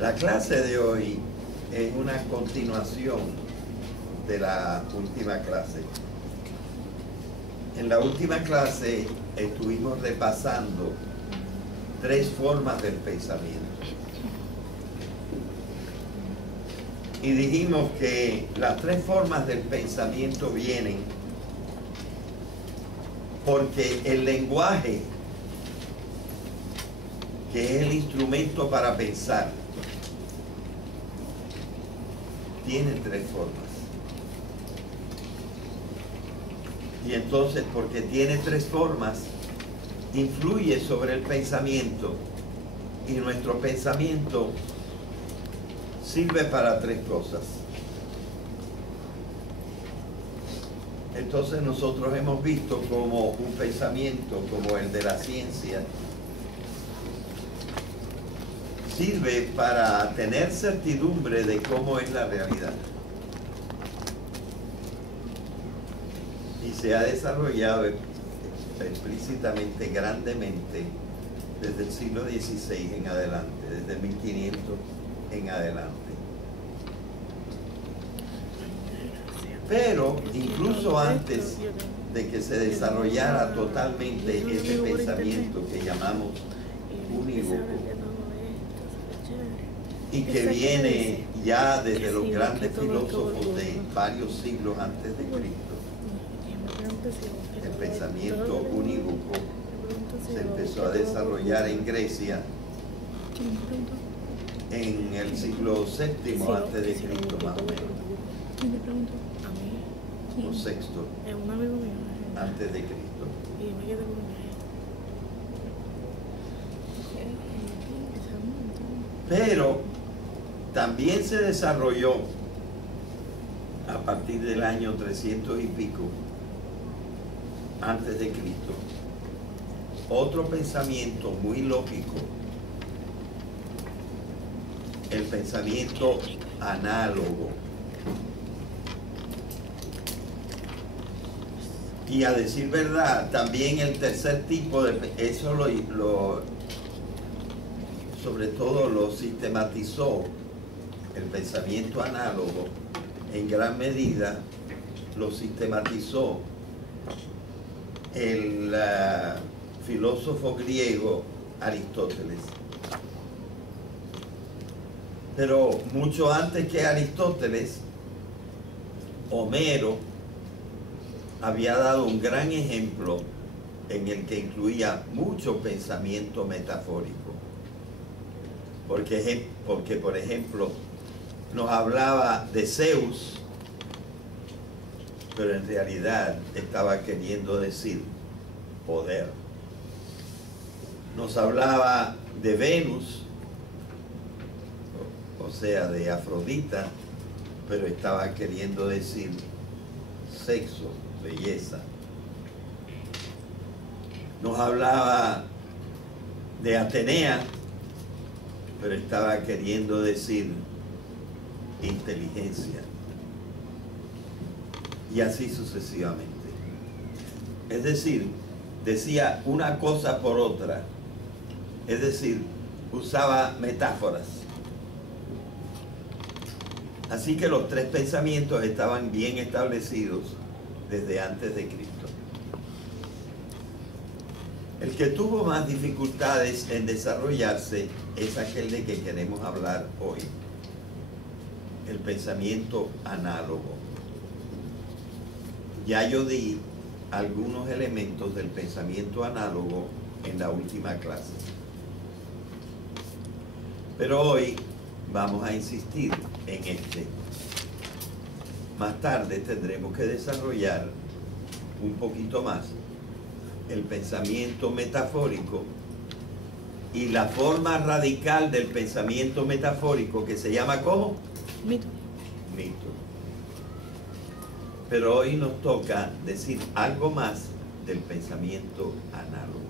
La clase de hoy es una continuación de la última clase. En la última clase estuvimos repasando 3 formas del pensamiento. Y dijimos que las 3 formas del pensamiento vienen porque el lenguaje, que es el instrumento para pensar, tiene 3 formas. Y entonces, porque tiene 3 formas, influye sobre el pensamiento, y nuestro pensamiento sirve para 3 cosas. Entonces nosotros hemos visto como un pensamiento como el de la ciencia sirve para tener certidumbre de cómo es la realidad. Y se ha desarrollado explícitamente, grandemente, desde el siglo XVI en adelante, desde 1500 en adelante. Pero incluso antes de que se desarrollara totalmente este pensamiento que llamamos unívoco, y que viene ya desde los grandes filósofos de varios siglos antes de Cristo, el pensamiento unívoco se empezó a desarrollar en Grecia en el siglo VII antes de Cristo, más o menos, o sexto antes de Cristo. Pero también se desarrolló a partir del año 300 y pico antes de Cristo otro pensamiento muy lógico, el pensamiento análogo. Y a decir verdad, también el tercer tipo de eso sobre todo lo sistematizó el pensamiento análogo, en gran medida lo sistematizó el filósofo griego Aristóteles. Pero mucho antes que Aristóteles, Homero había dado un gran ejemplo en el que incluía mucho pensamiento metafórico. Porque, por ejemplo, nos hablaba de Zeus, pero en realidad estaba queriendo decir poder. Nos hablaba de Venus, o sea, de Afrodita, pero estaba queriendo decir sexo, belleza. Nos hablaba de Atenea, pero estaba queriendo decir inteligencia. Y así sucesivamente. Es decir, decía una cosa por otra. Es decir, usaba metáforas. Así que los 3 pensamientos estaban bien establecidos desde antes de Cristo. El que tuvo más dificultades en desarrollarse es aquel de que queremos hablar hoy, el pensamiento análogo. Ya yo di algunos elementos del pensamiento análogo en la última clase. Pero hoy vamos a insistir en este. Más tarde tendremos que desarrollar un poquito más el pensamiento metafórico y la forma radical del pensamiento metafórico que se llama ¿cómo? Mito. Mito. Pero hoy nos toca decir algo más del pensamiento análogo.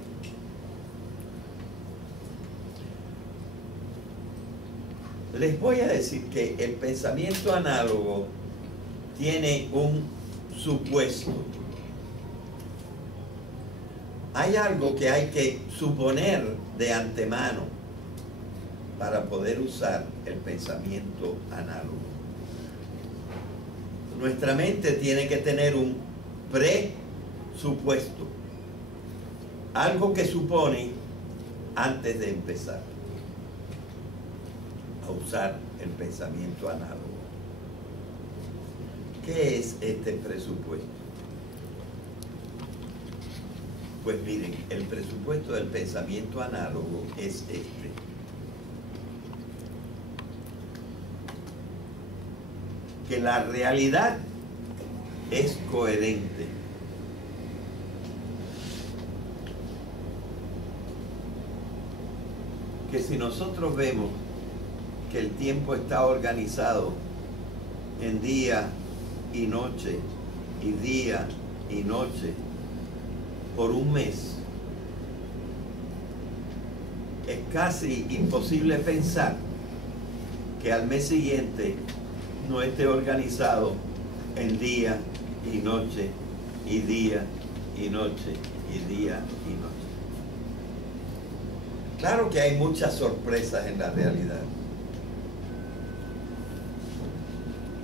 Les voy a decir que el pensamiento análogo tiene un supuesto. Hay algo que hay que suponer de antemano para poder usar el pensamiento análogo. Nuestra mente tiene que tener un presupuesto, algo que supone antes de empezar a usar el pensamiento análogo. ¿Qué es este presupuesto? Pues miren, el presupuesto del pensamiento análogo es este. Que la realidad es coherente. Que si nosotros vemos que el tiempo está organizado en día y noche, y día y noche, por un mes, es casi imposible pensar que al mes siguiente no esté organizado en día y noche, y día y noche, y día y noche. Claro que hay muchas sorpresas en la realidad.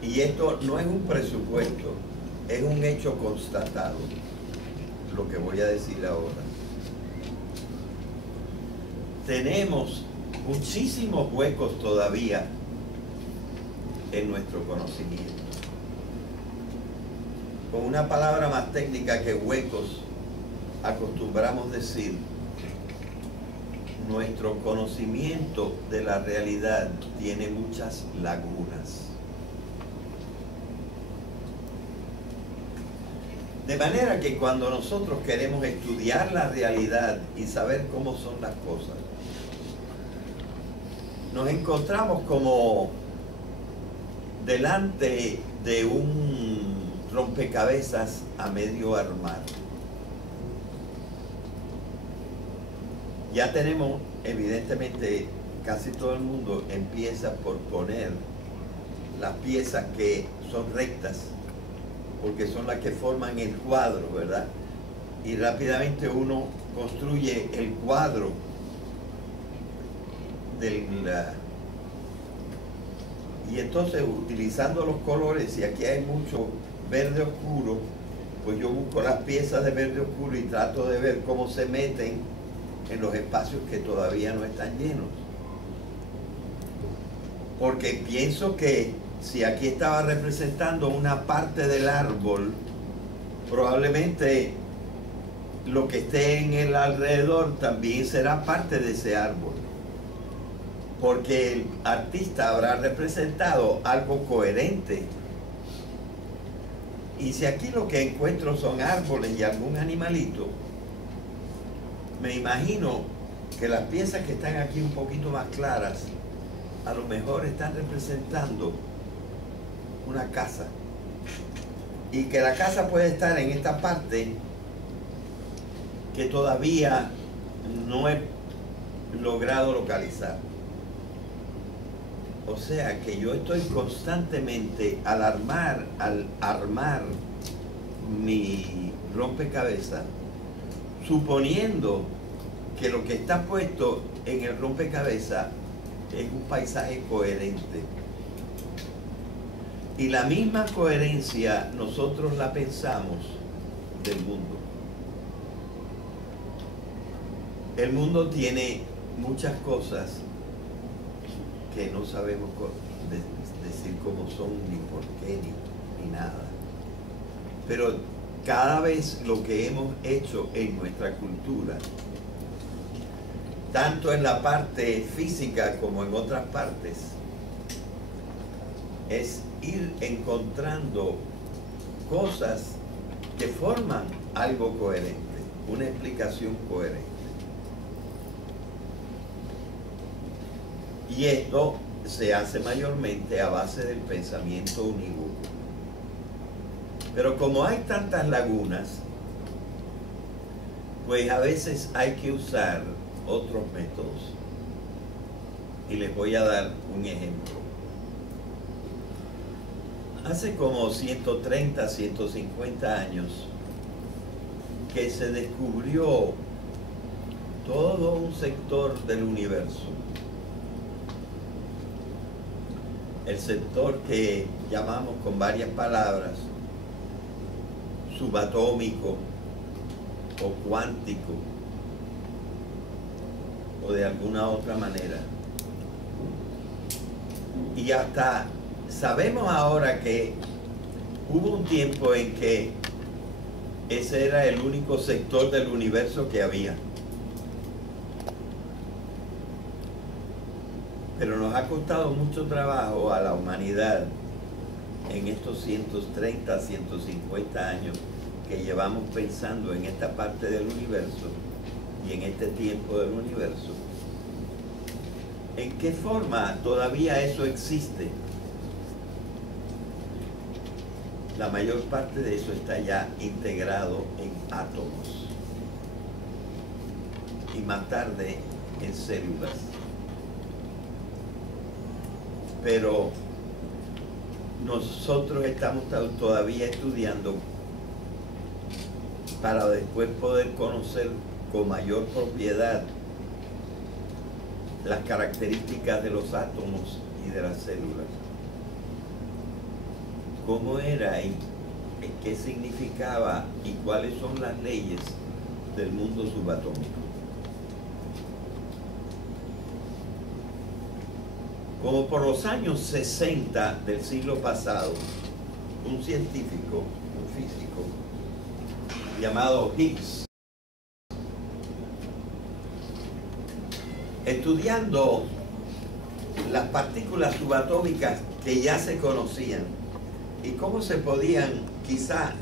Y esto no es un presupuesto, es un hecho constatado, lo que voy a decir ahora. Tenemos muchísimos huecos todavía en nuestro conocimiento. Con una palabra más técnica que huecos, acostumbramos decir, nuestro conocimiento de la realidad tiene muchas lagunas. De manera que cuando nosotros queremos estudiar la realidad y saber cómo son las cosas, nos encontramos como delante de un rompecabezas a medio armar. Ya tenemos, evidentemente, casi todo el mundo empieza por poner las piezas que son rectas, porque son las que forman el cuadro, ¿verdad? Y rápidamente uno construye el cuadro y entonces, utilizando los colores, y aquí hay mucho verde oscuro, pues yo busco las piezas de verde oscuro y trato de ver cómo se meten en los espacios que todavía no están llenos. Porque pienso que si aquí estaba representando una parte del árbol, probablemente lo que esté en el alrededor también será parte de ese árbol. Porque el artista habrá representado algo coherente. Y si aquí lo que encuentro son árboles y algún animalito, me imagino que las piezas que están aquí un poquito más claras, a lo mejor están representando una casa. Y que la casa puede estar en esta parte que todavía no he logrado localizar. O sea que yo estoy constantemente al armar mi rompecabezas, suponiendo que lo que está puesto en el rompecabezas es un paisaje coherente. Y la misma coherencia nosotros la pensamos del mundo. El mundo tiene muchas cosas que no sabemos decir cómo son, ni por qué, ni nada. Pero cada vez lo que hemos hecho en nuestra cultura, tanto en la parte física como en otras partes, es ir encontrando cosas que forman algo coherente, una explicación coherente. Y esto se hace mayormente a base del pensamiento unívoco. Pero como hay tantas lagunas, pues a veces hay que usar otros métodos. Y les voy a dar un ejemplo. Hace como 130, 150 años que se descubrió todo un sector del universo el sector que llamamos con varias palabras subatómico o cuántico o de alguna otra manera. Y hasta sabemos ahora que hubo un tiempo en que ese era el único sector del universo que había. Pero nos ha costado mucho trabajo a la humanidad en estos 130, 150 años que llevamos pensando en esta parte del universo y en este tiempo del universo. ¿En qué forma todavía eso existe? La mayor parte de eso está ya integrado en átomos y más tarde en células. Pero nosotros estamos todavía estudiando para después poder conocer con mayor propiedad las características de los átomos y de las células. ¿Cómo era y qué significaba y cuáles son las leyes del mundo subatómico? Como por los años 60 del siglo pasado, un científico, un físico, llamado Higgs, estudiando las partículas subatómicas que ya se conocían y cómo se podían quizá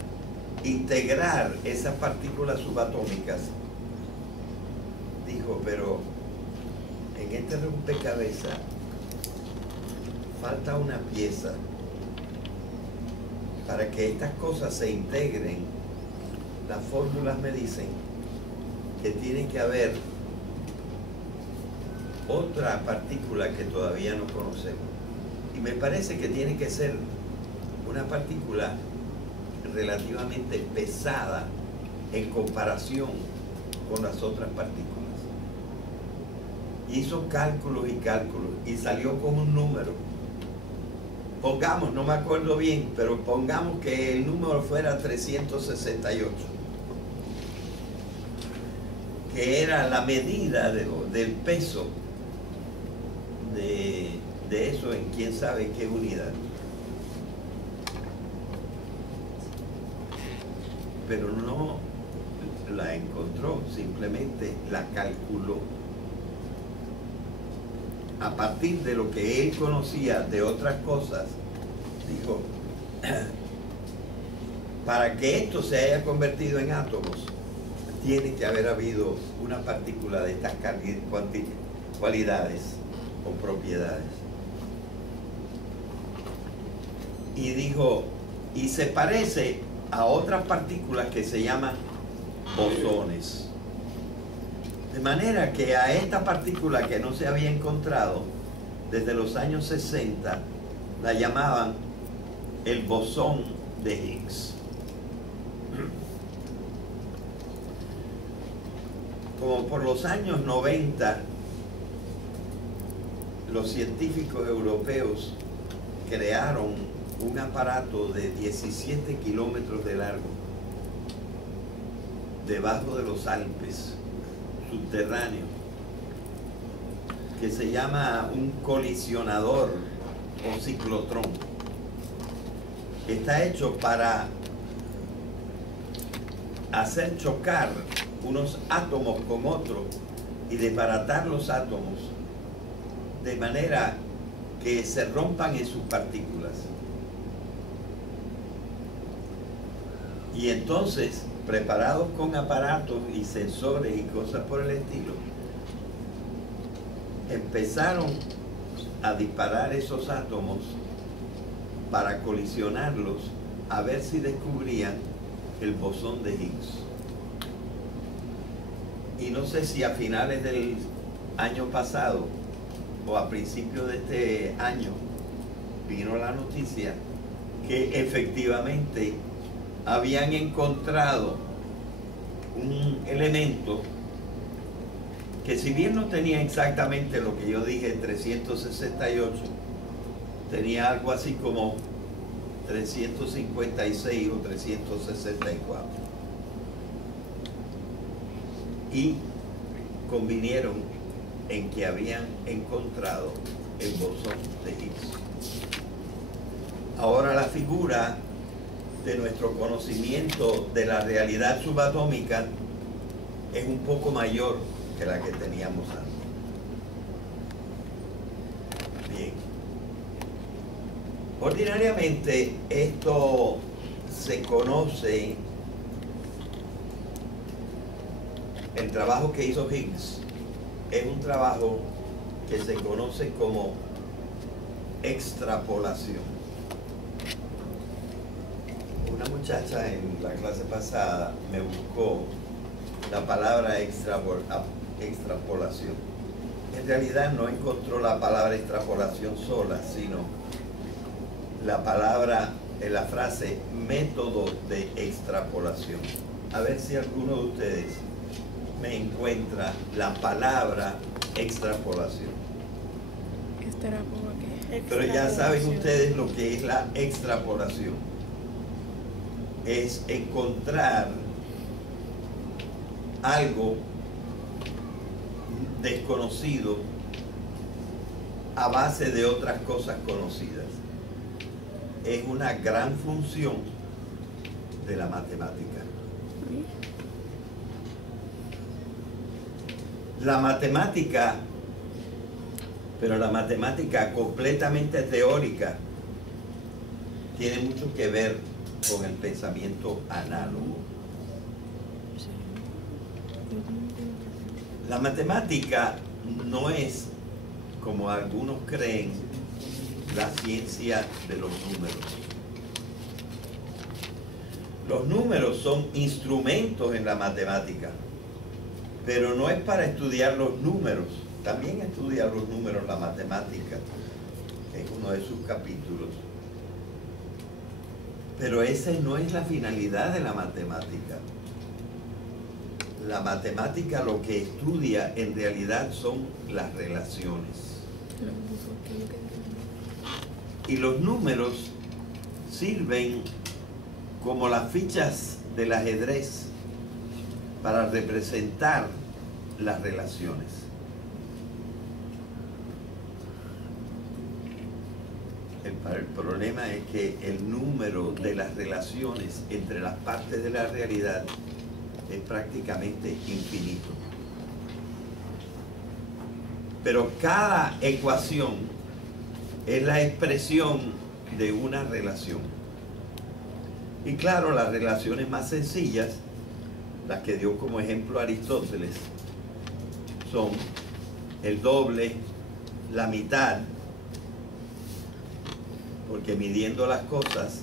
integrar esas partículas subatómicas, dijo, pero en este rompecabezas falta una pieza para que estas cosas se integren. Las fórmulas me dicen que tiene que haber otra partícula que todavía no conocemos. Y me parece que tiene que ser una partícula relativamente pesada en comparación con las otras partículas. Hizo cálculos y cálculos y salió con un número. Pongamos, no me acuerdo bien, pero pongamos que el número fuera 368, que era la medida del peso de eso en quién sabe qué unidad. Pero no la encontró, simplemente la calculó. A partir de lo que él conocía de otras cosas, dijo, para que esto se haya convertido en átomos, tiene que haber habido una partícula de estas cualidades o propiedades. Y dijo, y se parece a otras partículas que se llaman bosones. De manera que a esta partícula que no se había encontrado desde los años 60, la llamaban el bosón de Higgs. Como por los años 90, los científicos europeos crearon un aparato de 17 kilómetros de largo debajo de los Alpes, subterráneo, que se llama un colisionador o ciclotrón. Está hecho para hacer chocar unos átomos con otros y desbaratar los átomos de manera que se rompan en sus partículas. Y entonces, preparados con aparatos y sensores y cosas por el estilo, empezaron a disparar esos átomos para colisionarlos a ver si descubrían el bosón de Higgs. Y no sé si a finales del año pasado o a principios de este año vino la noticia que efectivamente habían encontrado un elemento que, si bien no tenía exactamente lo que yo dije, 368, tenía algo así como 356 o 364. Y convinieron en que habían encontrado el bosón de Higgs. Ahora la figura de nuestro conocimiento de la realidad subatómica es un poco mayor que la que teníamos antes. Bien. Ordinariamente esto se conoce, el trabajo que hizo Higgs es un trabajo que se conoce como extrapolación. Una muchacha en la clase pasada me buscó la palabra extrapolación. En realidad no encontró la palabra extrapolación sola, sino la palabra, la frase método de extrapolación. A ver si alguno de ustedes me encuentra la palabra extrapolación. Pero ya saben ustedes lo que es la extrapolación. Es encontrar algo desconocido a base de otras cosas conocidas. Es una gran función de la matemática. La matemática, pero la matemática completamente teórica, tiene mucho que ver con el pensamiento análogo. La matemática no es, como algunos creen, la ciencia de los números. Los números son instrumentos en la matemática, pero no es para estudiar los números. También estudia los números la matemática, es uno de sus capítulos. Pero esa no es la finalidad de la matemática. La matemática lo que estudia en realidad son las relaciones. Y los números sirven como las fichas del ajedrez para representar las relaciones. El problema es que el número de las relaciones entre las partes de la realidad es prácticamente infinito. Pero cada ecuación es la expresión de una relación. Y claro, las relaciones más sencillas, las que dio como ejemplo Aristóteles, son el doble, la mitad, porque midiendo las cosas,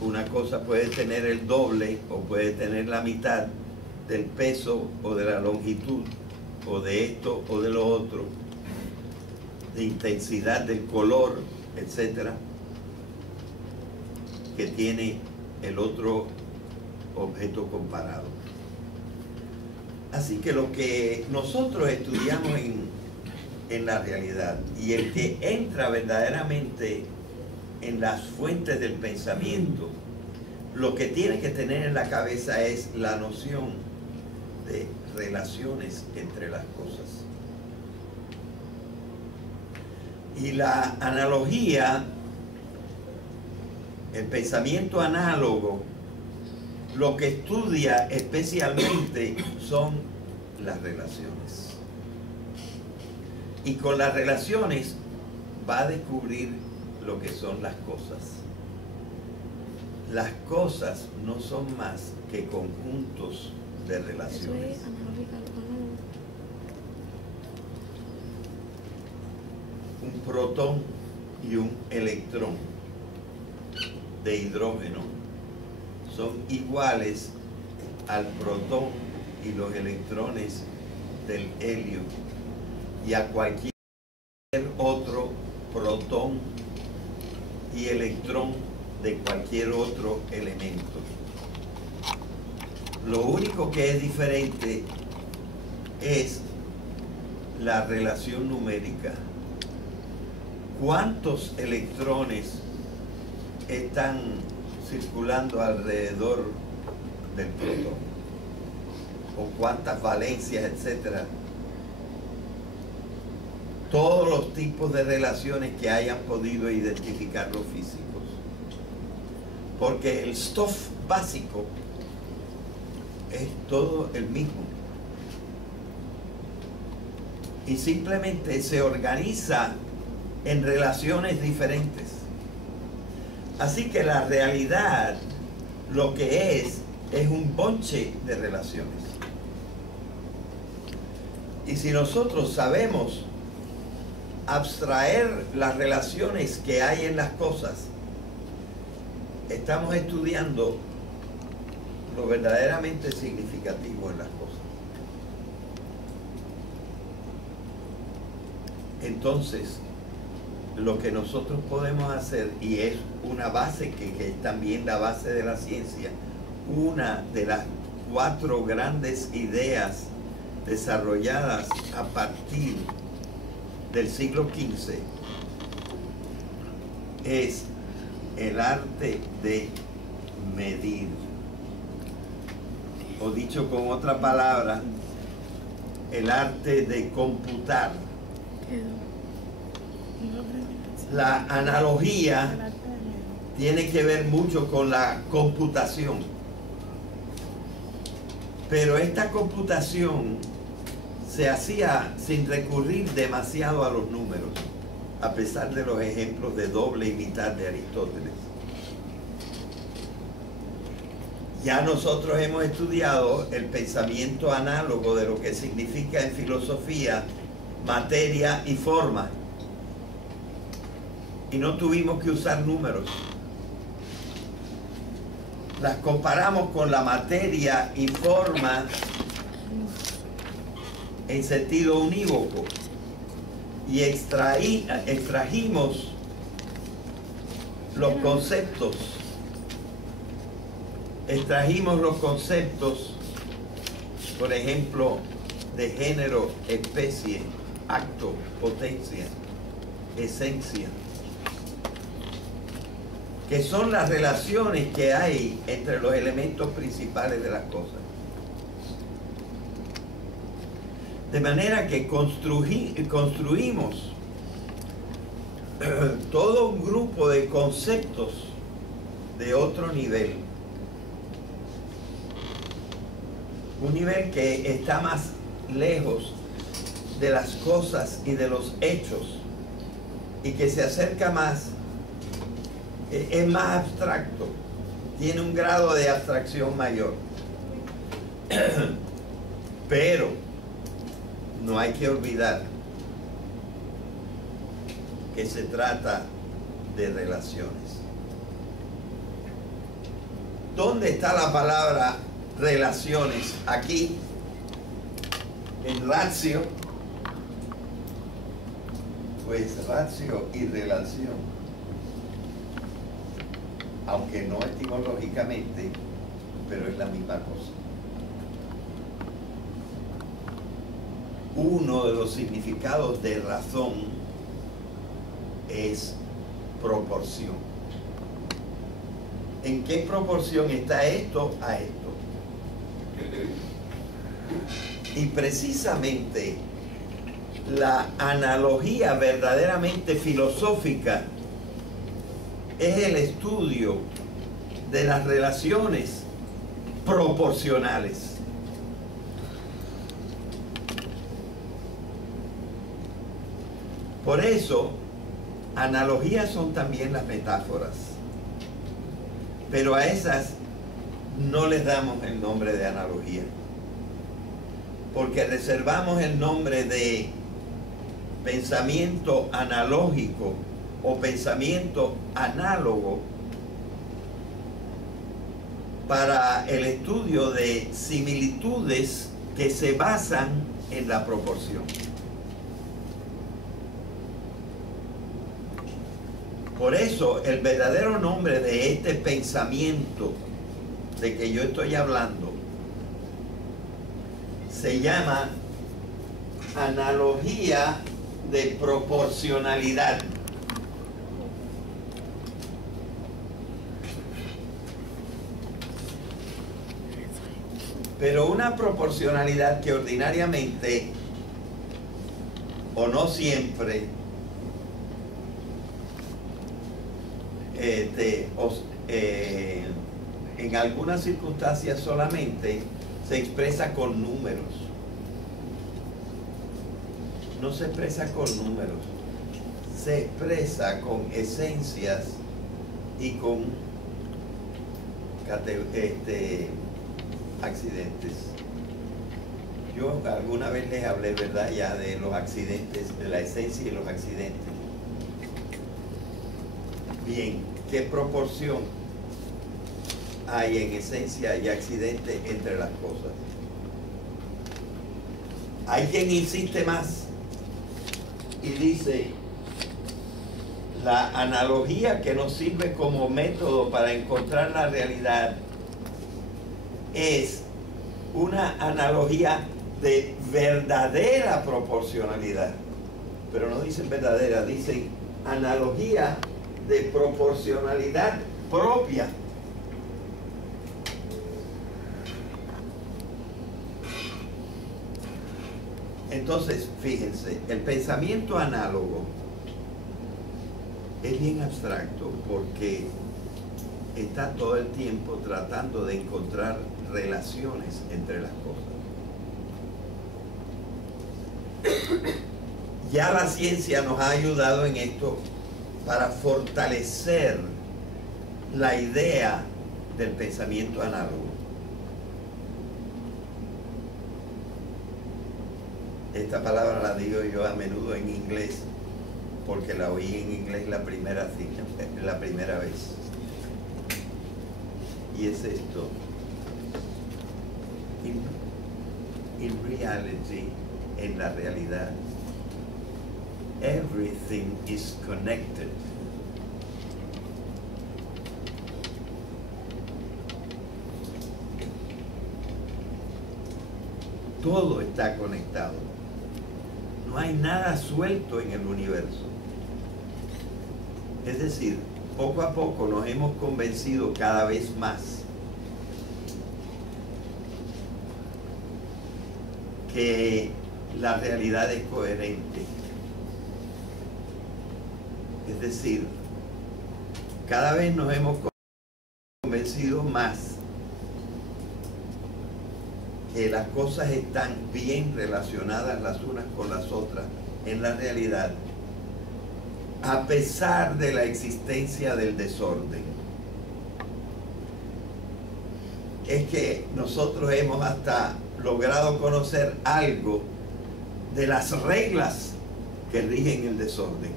una cosa puede tener el doble o puede tener la mitad del peso o de la longitud o de esto o de lo otro, de intensidad del color, etcétera, que tiene el otro objeto comparado. Así que lo que nosotros estudiamos en la realidad y el que entra verdaderamente en las fuentes del pensamiento, lo que tiene que tener en la cabeza es la noción de relaciones entre las cosas. Y la analogía, el pensamiento análogo, lo que estudia especialmente son las relaciones. Y con las relaciones va a descubrir lo que son las cosas. Las cosas no son más que conjuntos de relaciones. Un protón y un electrón de hidrógeno son iguales al protón y los electrones del helio y a cualquier otro protón y electrón de cualquier otro elemento. Lo único que es diferente es la relación numérica. ¿cuántos electrones están circulando alrededor del protón? ¿O cuántas valencias, etcétera? Todos los tipos de relaciones que hayan podido identificar los físicos. Porque el stuff básico es todo el mismo. Y simplemente se organiza en relaciones diferentes. Así que la realidad, lo que es un bonche de relaciones. Y si nosotros sabemos abstraer las relaciones que hay en las cosas, estamos estudiando lo verdaderamente significativo en las cosas. Entonces, lo que nosotros podemos hacer, y es una base que es también la base de la ciencia, una de las 4 grandes ideas desarrolladas a partir del siglo XV, es el arte de medir. O dicho con otra palabra, el arte de computar. La analogía tiene que ver mucho con la computación. Pero esta computación se hacía sin recurrir demasiado a los números, a pesar de los ejemplos de doble y mitad de Aristóteles. Ya nosotros hemos estudiado el pensamiento análogo de lo que significa en filosofía materia y forma. Y no tuvimos que usar números. Las comparamos con la materia y forma en sentido unívoco y extrajimos los conceptos. Extrajimos los conceptos, por ejemplo, de género, especie, acto, potencia, esencia, que son las relaciones que hay entre los elementos principales de las cosas. De manera que construimos todo un grupo de conceptos de otro nivel. Un nivel que está más lejos de las cosas y de los hechos y que se acerca más, es más abstracto, tiene un grado de abstracción mayor. Pero no hay que olvidar que se trata de relaciones. ¿Dónde está la palabra relaciones? Aquí, en ratio, pues ratio y relación, aunque no etimológicamente, pero es la misma cosa. Uno de los significados de razón es proporción. ¿En qué proporción está esto a esto? Y precisamente la analogía verdaderamente filosófica es el estudio de las relaciones proporcionales. Por eso, analogías son también las metáforas, pero a esas no les damos el nombre de analogía, porque reservamos el nombre de pensamiento analógico o pensamiento análogo para el estudio de similitudes que se basan en la proporción. Por eso, el verdadero nombre de este pensamiento de que yo estoy hablando se llama analogía de proporcionalidad. Pero una proporcionalidad que ordinariamente, o no siempre, en algunas circunstancias solamente se expresa con números. No se expresa con números, se expresa con esencias y con accidentes. Yo alguna vez les hablé, ¿verdad?, ya de los accidentes, de la esencia y los accidentes. Bien, ¿qué proporción hay en esencia y accidente entre las cosas? Hay quien insiste más y dice: la analogía que nos sirve como método para encontrar la realidad es una analogía de verdadera proporcionalidad. Pero no dicen verdadera, dicen analogía de proporcionalidad propia. Entonces, fíjense, el pensamiento análogo es bien abstracto porque está todo el tiempo tratando de encontrar relaciones entre las cosas. Ya la ciencia nos ha ayudado en esto para fortalecer la idea del pensamiento análogo. Esta palabra la digo yo a menudo en inglés porque la oí en inglés la primera vez. Y es esto: in reality, en la realidad, everything is connected. Todo está conectado. No hay nada suelto en el universo. Es decir, poco a poco nos hemos convencido cada vez más que la realidad es coherente. Es decir, cada vez nos hemos convencido más que las cosas están bien relacionadas las unas con las otras en la realidad, a pesar de la existencia del desorden. Es que nosotros hemos hasta logrado conocer algo de las reglas que rigen el desorden.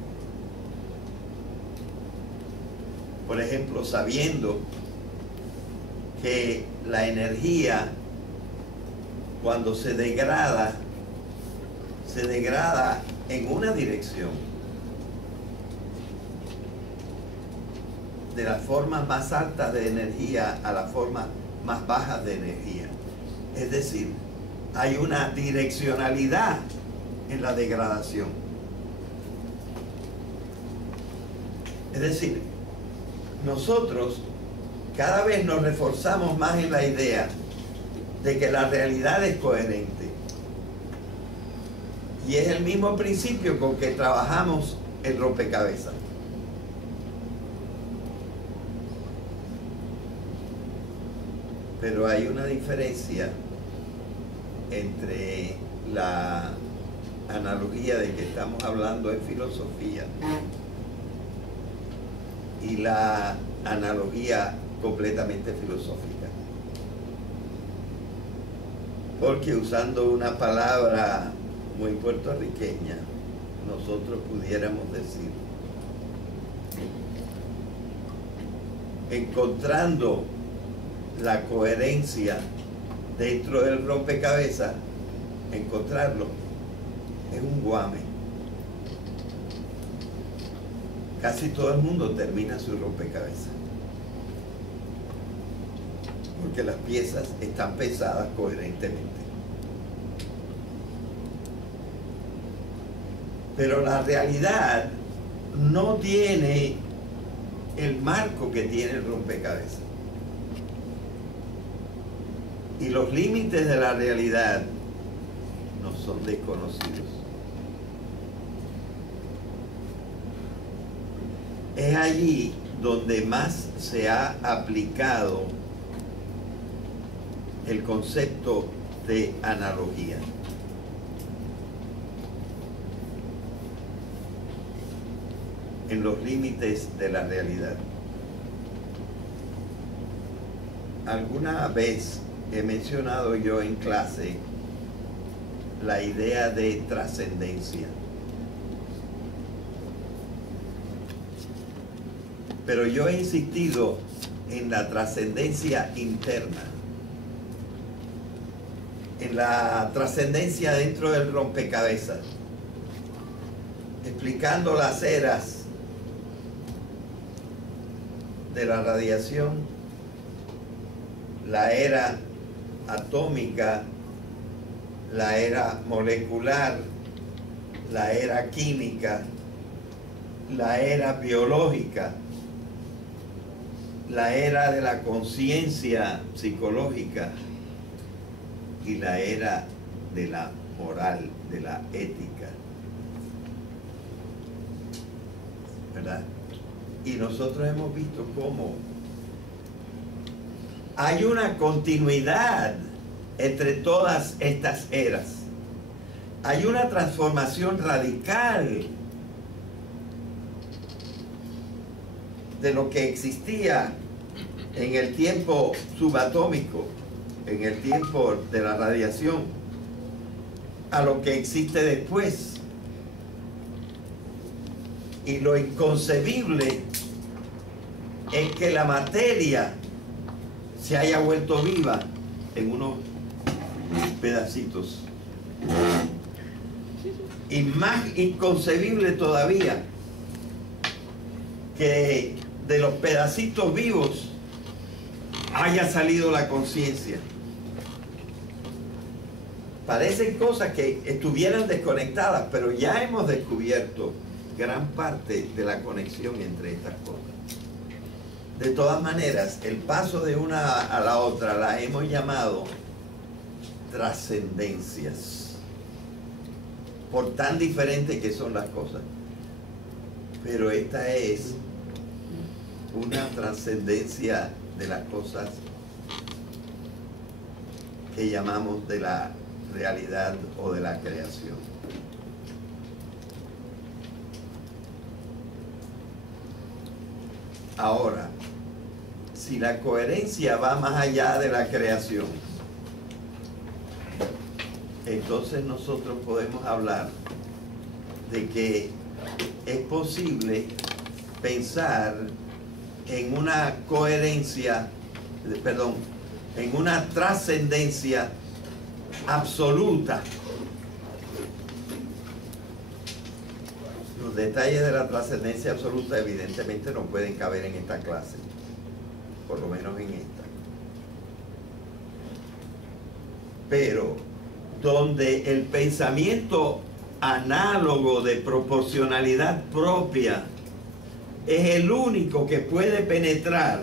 Por ejemplo, sabiendo que la energía, cuando se degrada en una dirección, de las formas más altas de energía a las formas más bajas de energía. Es decir, hay una direccionalidad en la degradación. Es decir, nosotros cada vez nos reforzamos más en la idea de que la realidad es coherente. Y es el mismo principio con que trabajamos el rompecabezas. Pero hay una diferencia entre la analogía de que estamos hablando en filosofía y la analogía completamente filosófica. Porque usando una palabra muy puertorriqueña, nosotros pudiéramos decir: encontrando la coherencia dentro del rompecabezas, encontrarlo es un guame. Casi todo el mundo termina su rompecabezas porque las piezas están pesadas coherentemente. Pero la realidad no tiene el marco que tiene el rompecabezas. Y los límites de la realidad no son desconocidos. Es allí donde más se ha aplicado el concepto de analogía. En los límites de la realidad. Alguna vez he mencionado yo en clase la idea de trascendencia. Pero yo he insistido en la trascendencia interna, en la trascendencia dentro del rompecabezas, explicando las eras de la radiación, la era atómica, la era molecular, la era química, la era biológica, la era de la conciencia psicológica y la era de la moral, de la ética. ¿Verdad? Y nosotros hemos visto cómo hay una continuidad entre todas estas eras. Hay una transformación radical de lo que existía en el tiempo subatómico, en el tiempo de la radiación, a lo que existe después. Y lo inconcebible es que la materia se haya vuelto viva en unos pedacitos. Y más inconcebible todavía que de los pedacitos vivos haya salido la conciencia. Parecen cosas que estuvieran desconectadas, pero ya hemos descubierto gran parte de la conexión entre estas cosas. De todas maneras, el paso de una a la otra la hemos llamado trascendencias, por tan diferentes que son las cosas. Pero esta es una trascendencia de las cosas que llamamos de la realidad o de la creación. Ahora, si la coherencia va más allá de la creación, entonces nosotros podemos hablar de que es posible pensar en una coherencia, perdón, en una trascendencia absoluta. Los detalles de la trascendencia absoluta evidentemente no pueden caber en esta clase, por lo menos en esta. Pero donde el pensamiento análogo de proporcionalidad propia es el único que puede penetrar,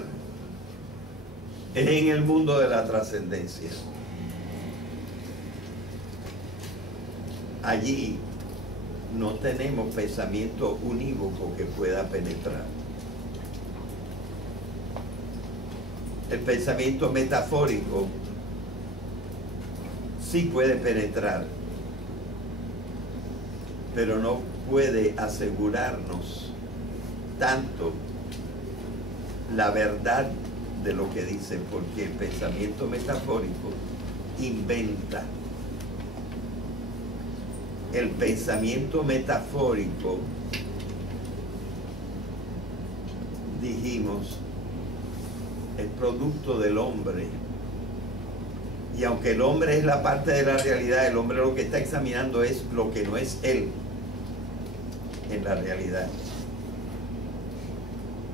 es en el mundo de la trascendencia. Allí no tenemos pensamiento unívoco que pueda penetrar. El pensamiento metafórico sí puede penetrar, pero no puede asegurarnos tanto la verdad de lo que dice, porque el pensamiento metafórico inventa. El pensamiento metafórico, dijimos, es producto del hombre. Y aunque el hombre es la parte de la realidad, el hombre lo que está examinando es lo que no es él en la realidad.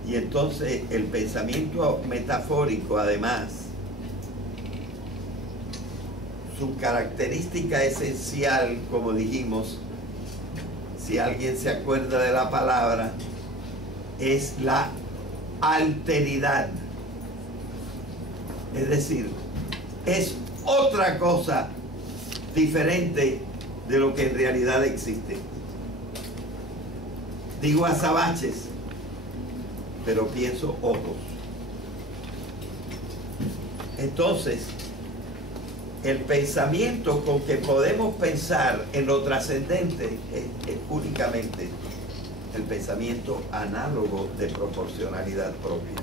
Y entonces el pensamiento metafórico, además, su característica esencial, como dijimos, si alguien se acuerda de la palabra, es la alteridad. Es decir, es otra cosa diferente de lo que en realidad existe. Digo azabaches, pero pienso ojos. Entonces, el pensamiento con que podemos pensar en lo trascendente es únicamente el pensamiento análogo de proporcionalidad propia.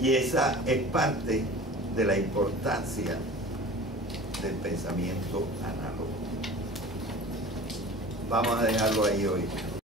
Y esa es parte de la importancia del pensamiento análogo. Vamos a dejarlo ahí hoy.